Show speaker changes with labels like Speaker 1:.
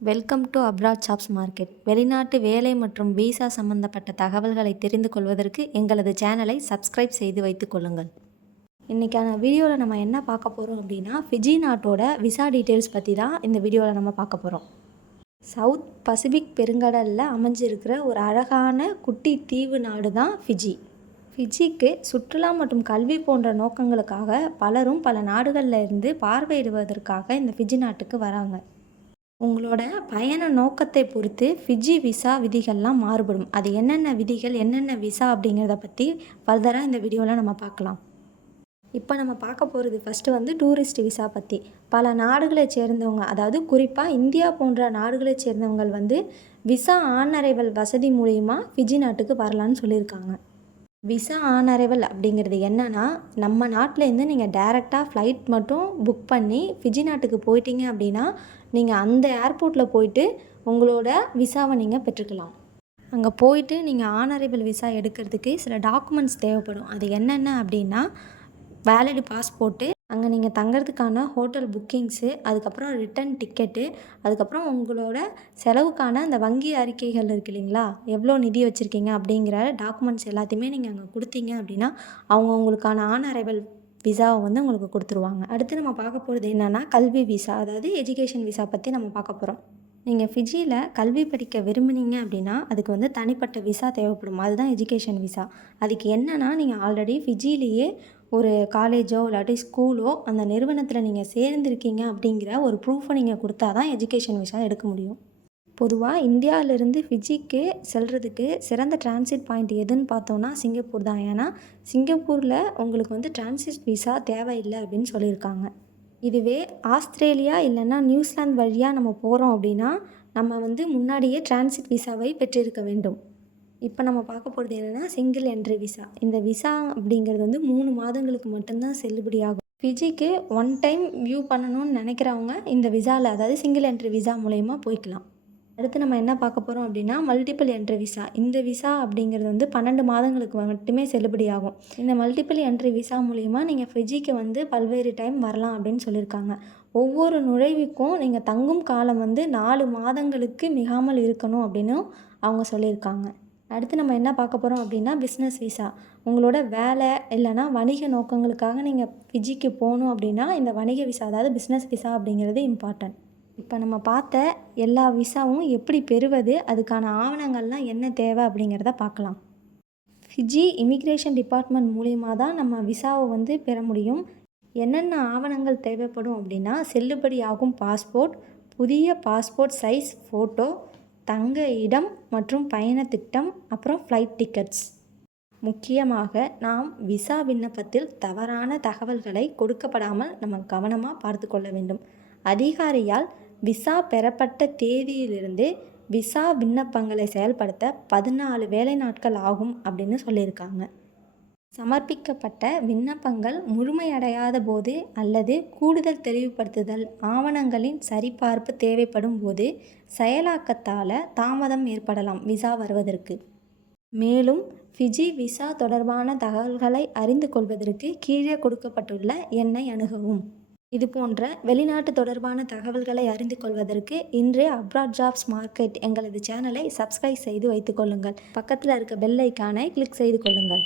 Speaker 1: Welcome to abroad shops market வெளிநாட்டு வேலை மற்றும் விசா சம்பந்தப்பட்ட தகவல்களை தெரிந்து கொள்வதற்கு எங்களது சேனலை சப்ஸ்கிரைப் செய்து வைத்துக் கொள்ளுங்கள். இன்றைக்கான வீடியோவில் நம்ம என்ன பார்க்க போகிறோம் அப்படின்னா ஃபிஜி நாட்டோட விசா டீட்டெயில்ஸ் பற்றி தான் இந்த வீடியோவில் நம்ம பார்க்க போகிறோம் சவுத் பசிபிக் பெருங்கடலில் அமைஞ்சிருக்கிற ஒரு அழகான குட்டி தீவு நாடு தான் ஃபிஜி ஃபிஜிக்கு சுற்றுலா மற்றும் கல்வி போன்ற நோக்கங்களுக்காக பலரும் பல நாடுகளில் இருந்து பார்வையிடுவதற்காக இந்த ஃபிஜி நாட்டுக்கு வராங்க. உங்களோட பயண நோக்கத்தை பொறுத்து ஃபிஜி விசா விதிகள்லாம் மாறுபடும். அது என்னென்ன விதிகள் என்னென்ன விசா அப்படிங்கிறத பற்றி ஃபர்தராக இந்த வீடியோவில் நம்ம பார்க்கலாம். இப்போ நம்ம பார்க்க போகிறது ஃபஸ்ட்டு வந்து டூரிஸ்ட் விசா பற்றி பல நாடுகளை சேர்ந்தவங்க அதாவது குறிப்பாக இந்தியா போன்ற நாடுகளை சேர்ந்தவங்க வந்து விசா ஆன் அரைவல் வசதி மூலிமா ஃபிஜி நாட்டுக்கு வரலான்னு சொல்லியிருக்காங்க. விசா ஆன் அரைவல் அப்படிங்கிறது என்னன்னா நம்ம நாட்டிலேருந்து நீங்கள் டேரெக்டாக ஃப்ளைட் மட்டும் புக் பண்ணி ஃபிஜி நாட்டுக்கு போயிட்டீங்க அப்படின்னா நீங்கள் அந்த ஏர்போர்ட்டில் போயிட்டு உங்களோட விசாவை நீங்கள் பெற்றுக்கலாம். அங்கே போயிட்டு நீங்கள் ஆன் அரைவல் விசா எடுக்கிறதுக்கு சில டாக்குமெண்ட்ஸ் தேவைப்படும். அது என்னென்ன அப்படின்னா வேலிடு பாஸ்போர்ட்டு அங்கே நீங்கள் தங்குறதுக்கான ஹோட்டல் புக்கிங்ஸு அதுக்கப்புறம் ரிட்டன் டிக்கெட்டு அதுக்கப்புறம் உங்களோட செலவுக்கான அந்த வங்கி அறிக்கைகள் இருக்கு இல்லைங்களா? எவ்வளோ நிதி வச்சுருக்கீங்க அப்படிங்கிற டாக்குமெண்ட்ஸ் எல்லாத்தையுமே நீங்கள் அங்கே கொடுத்தீங்க அப்படின்னா அவங்க உங்களுக்கான ஆன் அரைவல் விசாவை வந்து உங்களுக்கு கொடுத்துருவாங்க. அடுத்து நம்ம பார்க்க போகிறது என்னென்னா கல்வி விசா அதாவது எஜுகேஷன் விசா பற்றி நம்ம பார்க்க போகிறோம் நீங்கள் ஃபிஜியில் கல்வி படிக்க விரும்புனீங்க அப்படின்னா அதுக்கு வந்து தனிப்பட்ட விசா தேவைப்படும். அதுதான் எஜுகேஷன் விசா. அதுக்கு என்னென்னா நீங்கள் ஆல்ரெடி ஃபிஜிலேயே ஒரு காலேஜோ இல்லாட்டி ஸ்கூலோ அந்த நிறுவனத்தில் நீங்கள் சேர்ந்துருக்கீங்க அப்படிங்கிற ஒரு ப்ரூஃபை நீங்கள் கொடுத்தா தான் எஜுகேஷன் விஷயம் எடுக்க முடியும். பொதுவாக இந்தியாவிலேருந்து ஃபிஜிக்கு செல்கிறதுக்கு சிறந்த டிரான்சிட் பாயிண்ட் எதுன்னு பார்த்தோன்னா சிங்கப்பூர் தான். ஏன்னா சிங்கப்பூரில் உங்களுக்கு வந்து டிரான்சிட் விசா தேவையில்லை அப்படின்னு சொல்லியிருக்காங்க. இதுவே ஆஸ்திரேலியா இல்லைன்னா நியூசிலாந்து வழியாக நம்ம போகிறோம் அப்படின்னா நம்ம வந்து முன்னாடியே டிரான்சிட் விசாவை பெற்றிருக்க வேண்டும். இப்போ நம்ம பார்க்க போகிறது என்னென்னா சிங்கிள் என்ட்ரி விசா இந்த விசா அப்படிங்கிறது வந்து மூணு மாதங்களுக்கு மட்டும்தான் செல்லுபடியாகும் ஃபிஜிக்கு ஒன் டைம் வியூ பண்ணணும்னு நினைக்கிறவங்க இந்த விசாவில் அதாவது சிங்கிள் என்ட்ரி விசா மூலயமா போய்க்கலாம். அடுத்து நம்ம என்ன பார்க்க போகிறோம் அப்படின்னா மல்டிபிள் என்ட்ரி விசா இந்த விசா அப்படிங்கிறது வந்து பன்னெண்டு மாதங்களுக்கு மட்டுமே செல்லுபடியாகும் இந்த மல்டிபிள் என்ட்ரி விசா மூலிமா நீங்கள் ஃபிஜிக்கு வந்து பல்வேறு டைம் வரலாம் அப்படின்னு சொல்லியிருக்காங்க. ஒவ்வொரு நுழைவுக்கும் நீங்கள் தங்கும் காலம் வந்து நாலு மாதங்களுக்கு மிகாமல் இருக்கணும் அப்படின்னும் அவங்க சொல்லியிருக்காங்க. அடுத்து நம்ம என்ன பார்க்க போகிறோம் அப்படின்னா பிஸ்னஸ் விசா உங்களோட வேலை இல்லைனா வணிக நோக்கங்களுக்காக நீங்கள் ஃபிஜிக்கு போகணும் அப்படின்னா இந்த வணிக விசா அதாவது பிஸ்னஸ் விசா அப்படிங்கிறது இம்பார்ட்டன்ட் இப்போ நம்ம பார்த்த எல்லா விசாவும் எப்படி பெறுவது அதுக்கான ஆவணங்கள்லாம் என்ன தேவை அப்படிங்கிறத பார்க்கலாம். ஃபிஜி இமிக்ரேஷன் டிபார்ட்மெண்ட் மூலியமாக தான் நம்ம விசாவை வந்து பெற முடியும். என்னென்ன ஆவணங்கள் தேவைப்படும் அப்படின்னா செல்லுபடியாகும் பாஸ்போர்ட் புதிய பாஸ்போர்ட் சைஸ் ஃபோட்டோ தங்க இடம் மற்றும் பயண திட்டம் அப்புறம் ஃப்ளைட் டிக்கெட்ஸ் முக்கியமாக நாம் விசா விண்ணப்பத்தில் தவறான தகவல்களை கொடுக்கப்படாமல் நம்ம கவனமாக பார்த்து கொள்ள வேண்டும். அதிகாரியால் விசா பெறப்பட்ட தேதியிலிருந்து விசா விண்ணப்பங்களை செயல்படுத்த பதினாலு வேலை நாட்கள் ஆகும் அப்படின்னு சொல்லியிருக்காங்க. சமர்ப்பிக்கப்பட்ட விண்ணப்பங்கள் முழுமையடையாத போது அல்லது கூடுதல் தெளிவுபடுத்துதல் ஆவணங்களின் சரிபார்ப்பு தேவைப்படும் போது செயலாக்கத்தால் தாமதம் ஏற்படலாம் விசா வருவதற்கு. மேலும் ஃபிஜி விசா தொடர்பான தகவல்களை அறிந்து கொள்வதற்கு கீழே கொடுக்கப்பட்டுள்ள எண்ணை அணுகவும். இது போன்ற வெளிநாட்டு தொடர்பான தகவல்களை அறிந்து கொள்வதற்கு இன்றைய அப்ராட் ஜாப்ஸ் மார்க்கெட் எங்களது சேனலை சப்ஸ்கிரைப் செய்து வைத்துக்கொள்ளுங்கள் பக்கத்தில் இருக்க பெல் ஐக்கானை கிளிக் செய்து கொள்ளுங்கள்.